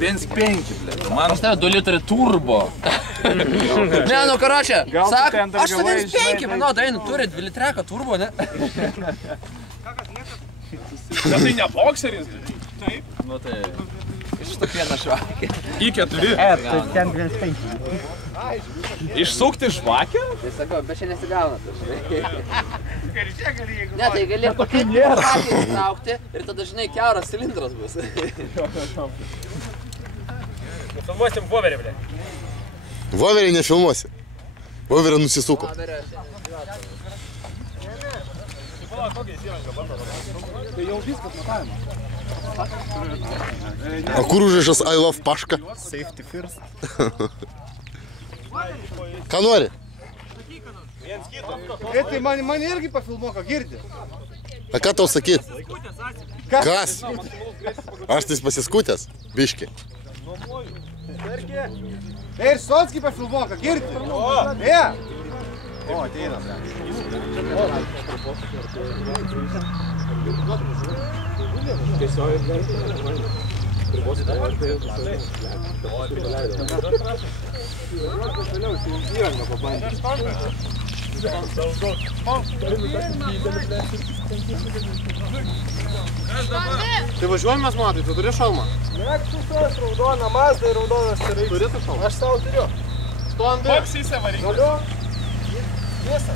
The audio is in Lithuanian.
1,5, blėt. Man Pas tave 2 litrai turbo. Ne, nu karočią, sak, aš su 1,5, manau, dainu, turi 2 litreka turbo, ne? Bet tai ne bokseris? Taip. Nu tai, iš tokieno švakė. I4? Tai ten 1,5. Išsukti žvakę? Tai sakau, bet čia nesigauna. Ne, tai gali pakeisti žvakę įtraukti ir tada, žinai, kiauras cilindras bus. Filmuosim voverį, blė. Voverį nefilmuosi. Voverį nusisuko. Tai jau viskas matavimo. A kur užrašas I love Paška? Safety first. Ką nori? Tai man irgi pafilmuoka, girdi. A ką tau sakyt? Kas? Aš tais pasiskutęs, biški. Ir Sotskį pafilmuoka, girdi. Ne. O, ateina, ble. Tai važiuojam mes, matai, tu turi šalmą? Ne, sustos, raudona Mazda ir raudonas Sirius. Turi tu šalmą? Aš savo turiu. Tu ant Koks įsivaryk? Galiu. Visą.